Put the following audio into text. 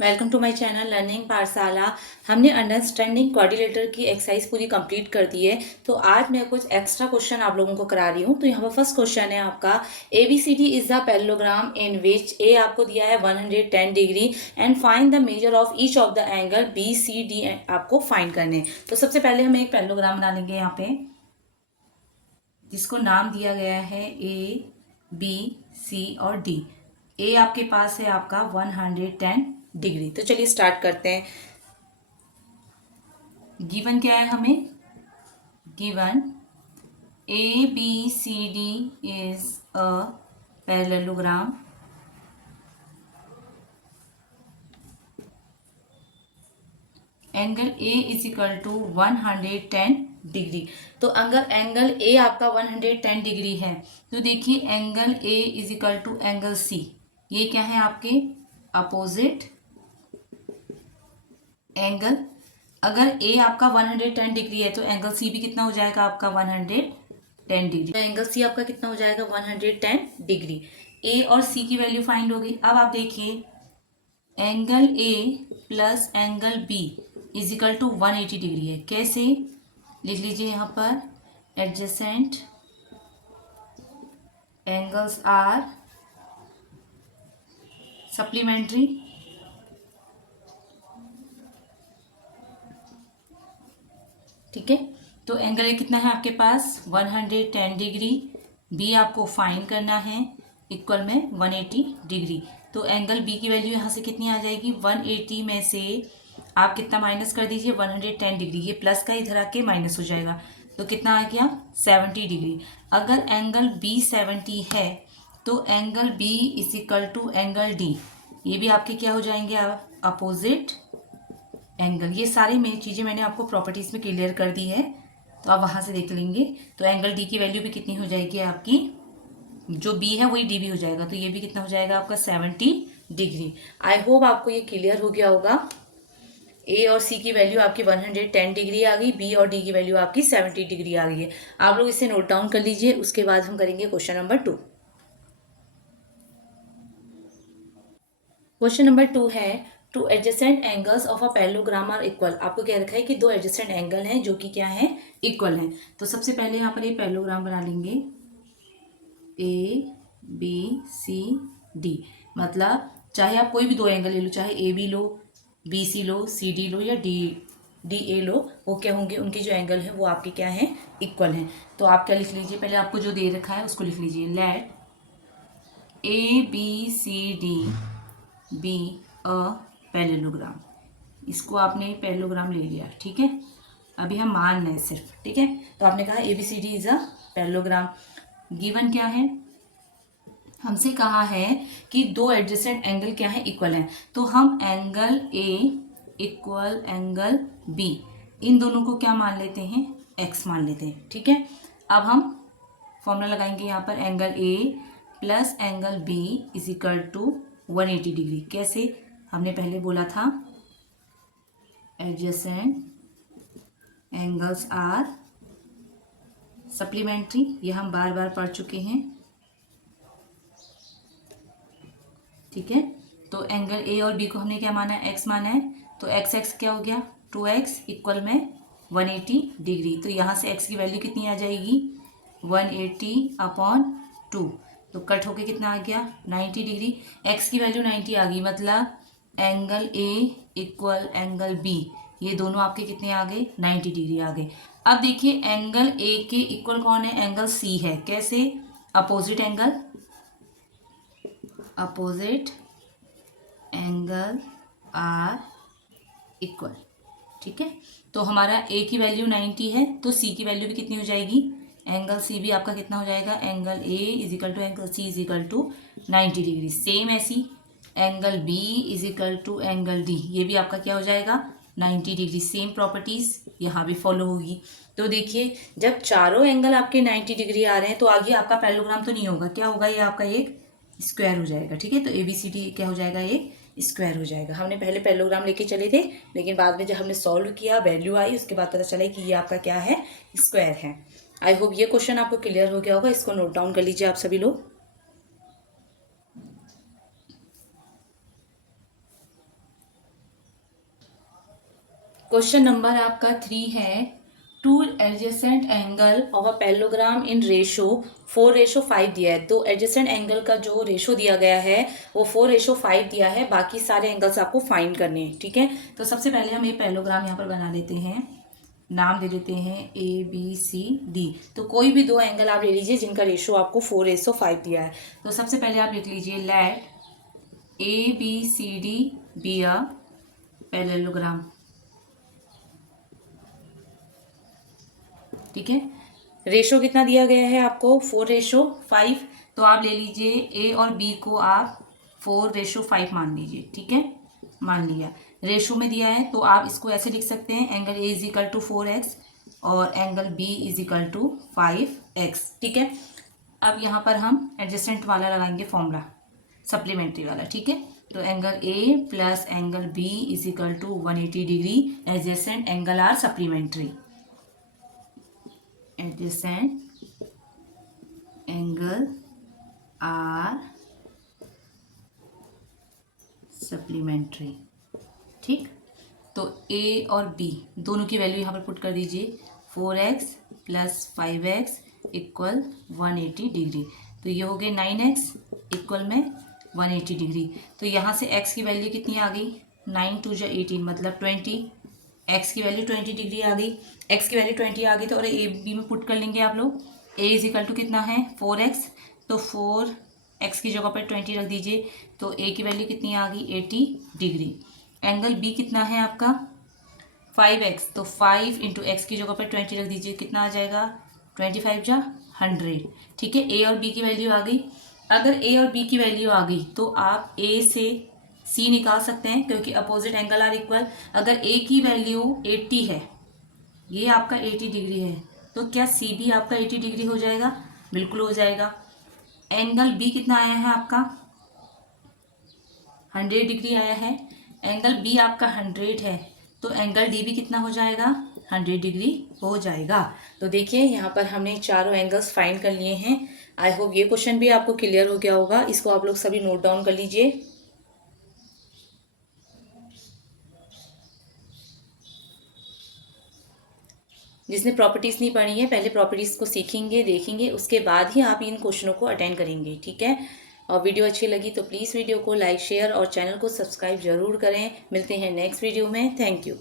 Welcome to my channel learning Pathshala. हमने understanding coordinator की exercise पूरी कंप्लीट कर दी है। तो आज मैं कुछ एक्स्ट्रा क्वेश्चन आप लोगों को करा रही हूँ। तो यहाँ पर फर्स्ट क्वेश्चन है आपका, ABCD इज द पैरेललोग्राम इन विच ए आपको दिया है 110 degree and find the measure of each of the angle BCD आपको फाइंड करने। तो सबसे पहले हम एक पैरेललोग्राम बना लेंगे यहाँ पे, जिसको नाम दिया गया है ABC और D। ए आपके पास है आपका 110 डिग्री। तो चलिए स्टार्ट करते हैं। गिवन क्या है हमें? Given ABCD is a parallelogram angle A is equal to 110 degree. तो अगर एंगल A आपका 110 डिग्री है तो देखिए angle A is equal to angle C, ये क्या है आपके अपोजिट एंगल। अगर A आपका 110 डिग्री है तो एंगल C भी कितना हो जाएगा आपका 110 डिग्री। तो एंगल C आपका कितना हो जाएगा 110 डिग्री। A और C की वैल्यू फाइंड होगी। अब आप देखिए angle A plus angle B is equal to 180 degree है। कैसे लिख लीजिए यहाँ पर, एडजेसेंट एंगल्स आर सप्लीमेंट्री। ठीक है, तो एंगल ए कितना है आपके पास 110 डिग्री, बी आपको फाइंड करना है इक्वल में 180 डिग्री। तो एंगल बी की वैल्यू यहाँ से कितनी आ जाएगी, 180 में से आप कितना माइनस कर दीजिए 110 डिग्री, ये प्लस का इधर आके माइनस हो जाएगा। तो कितना आ गया 70 डिग्री। अगर एंगल बी 70 है तो angle B is equal to angle D, ये भी आपके क्या हो जाएंगे अपोजिट एंगल। ये सारी मेरी चीज़ें मैंने आपको प्रॉपर्टीज में क्लियर कर दी है, तो आप वहां से देख लेंगे। तो एंगल डी की वैल्यू भी कितनी हो जाएगी आपकी, जो बी है वही डी भी हो जाएगा। तो ये भी कितना हो जाएगा आपका 70 डिग्री। आई होप आपको ये क्लियर हो गया होगा। ए और सी की वैल्यू आपकी 110 डिग्री आ गई, बी और डी की वैल्यू आपकी 70 डिग्री आ गई है। आप लोग इसे नोट डाउन कर लीजिए, उसके बाद हम करेंगे क्वेश्चन नंबर 2। क्वेश्चन नंबर 2 है, two adjacent angles of a parallelogram are equal. आपको क्या रखा है कि दो एडजेसेंट एंगल हैं जो कि क्या है, इक्वल हैं। तो सबसे पहले यहाँ पर एक पैरेललोग्राम बना लेंगे ABCD। मतलब चाहे आप कोई भी दो एंगल ले लो, चाहे AB लो, BC लो, CD लो या DA लो, वो क्या होंगे, उनके जो एंगल है वो आपके क्या हैं, इक्वल हैं। तो आप क्या लिख लीजिए, पहले आपको जो दे रखा है उसको लिख लीजिए, let ABCD be a parallelogram. इसको आपने पैरेललोग्राम ले लिया, ठीक है। अभी हम मान रहे हैं सिर्फ, ठीक है। तो आपने कहा ABCD is a parallelogram. Given क्या है, हमसे कहा है कि दो एडजेसेंट एंगल क्या है, इक्वल हैं। तो हम angle A equal angle B, इन दोनों को क्या मान लेते हैं, x मान लेते हैं, ठीक है। अब हम फॉर्मूला लगाएंगे यहाँ पर, angle A plus angle B is equal to 180 degree. कैसे, हमने पहले बोला था एडजेसेंट एंगल्स आर सप्लीमेंट्री, ये हम बार बार पढ़ चुके हैं, ठीक है। तो एंगल A और B को हमने क्या माना है, x माना है। तो x क्या हो गया 2x इक्वल में 180 डिग्री। तो यहाँ से x की वैल्यू कितनी आ जाएगी 180/2। तो कट होके कितना आ गया 90 डिग्री। x की वैल्यू 90 आ गई, मतलब angle A equal angle B, ये दोनों आपके कितने आ गए 90 डिग्री आ गए। अब देखिए एंगल A के इक्वल कौन है, एंगल C है। कैसे, opposite angle, opposite angle are equal, ठीक है। तो हमारा A की वैल्यू 90 है, तो C की वैल्यू भी कितनी हो जाएगी, एंगल C भी आपका कितना हो जाएगा, angle A is equal to angle C is equal to 90 degree. Same ऐसी angle B is equal to angle D, ये भी आपका क्या हो जाएगा 90 डिग्री। सेम प्रॉपर्टीज यहाँ भी फॉलो होगी। तो देखिए जब चारों एंगल आपके 90 डिग्री आ रहे हैं तो आगे आपका पैरेललोग्राम तो नहीं होगा, क्या होगा, ये आपका एक स्क्वायर हो जाएगा, ठीक है। तो ABCD क्या हो जाएगा, एक स्क्वायर हो जाएगा। हमने पहले पैरेललोग्राम लेके चले थे, लेकिन बाद में जब हमने सॉल्व किया, वैल्यू आई, उसके बाद पता चला कि ये आपका क्या है, स्क्वायर है। आई होप ये क्वेश्चन आपको क्लियर हो गया होगा। इसको नोट डाउन कर लीजिए आप सभी लोग। क्वेश्चन नंबर आपका 3 है, two adjacent angle of a parallelogram in ratio 4:5 दिया है। तो एडजेसेंट एंगल का जो रेशो दिया गया है वो 4:5 दिया है, बाकी सारे एंगल्स आपको फाइंड करने हैं, ठीक है। तो सबसे पहले हम एक पैरेललोग्राम यहाँ पर बना लेते हैं, नाम दे देते हैं ABCD। तो कोई भी दो एंगल आप ले लीजिए जिनका रेशो आपको 4:5 दिया है। तो सबसे पहले आप लिख लीजिए let ABCD be a parallelogram, ठीक है। रेशो कितना दिया गया है आपको 4:5, तो आप ले लीजिए ए और बी को आप 4:5 मान लीजिए, ठीक है। मान लिया, रेशो में दिया है तो आप इसको ऐसे लिख सकते हैं, angle A is equal to 4x और angle B is equal to 5x, ठीक है। अब यहाँ पर हम एडजेसेंट वाला लगाएंगे फॉर्मूला, सप्लीमेंट्री वाला, ठीक है। तो angle A plus angle B is equal to 180 degree, adjacent angle are supplementary, adjacent angle are supplementary, ठीक। तो A और B दोनों की वैल्यू यहाँ पर पुट कर दीजिए, 4x plus 5x equal 180 degree. तो ये हो गए 9x इक्वल में 180 डिग्री। तो यहाँ से x की वैल्यू कितनी आ गई, 9 2 जा 18 मतलब 20, x की वैल्यू 20 डिग्री आ गई। x की वैल्यू 20 आ गई तो और ए बी में पुट कर लेंगे आप लोग। a इज इक्वल टू कितना है 4x, तो 4x की जगह पर 20 रख दीजिए, तो a की वैल्यू कितनी आ गई 80 डिग्री। एंगल b कितना है आपका 5x, तो 5 इंटू एक्स की जगह पर 20 रख दीजिए, कितना आ जाएगा 25 जा 100, ठीक है। a और b की वैल्यू आ गई। अगर a और b की वैल्यू आ गई तो आप a से c निकाल सकते हैं क्योंकि अपोजिट एंगल आर इक्वल। अगर a की वैल्यू 80 है, ये आपका 80 डिग्री है, तो क्या c भी आपका 80 डिग्री हो जाएगा, बिल्कुल हो जाएगा। एंगल b कितना आया है आपका 100 डिग्री आया है, एंगल b आपका 100 है, तो एंगल d भी कितना हो जाएगा 100 डिग्री हो जाएगा। तो देखिए यहाँ पर हमने चारों एंगल्स फाइंड कर लिए हैं। आई होप ये क्वेश्चन भी आपको क्लियर हो गया होगा, इसको आप लोग सभी नोट डाउन कर लीजिए। जिसने प्रॉपर्टीज़ नहीं पढ़ी है पहले प्रॉपर्टीज़ को सीखेंगे, देखेंगे, उसके बाद ही आप इन क्वेश्चनों को अटेंड करेंगे, ठीक है। और वीडियो अच्छी लगी तो प्लीज़ वीडियो को लाइक शेयर और चैनल को सब्सक्राइब जरूर करें। मिलते हैं नेक्स्ट वीडियो में, थैंक यू।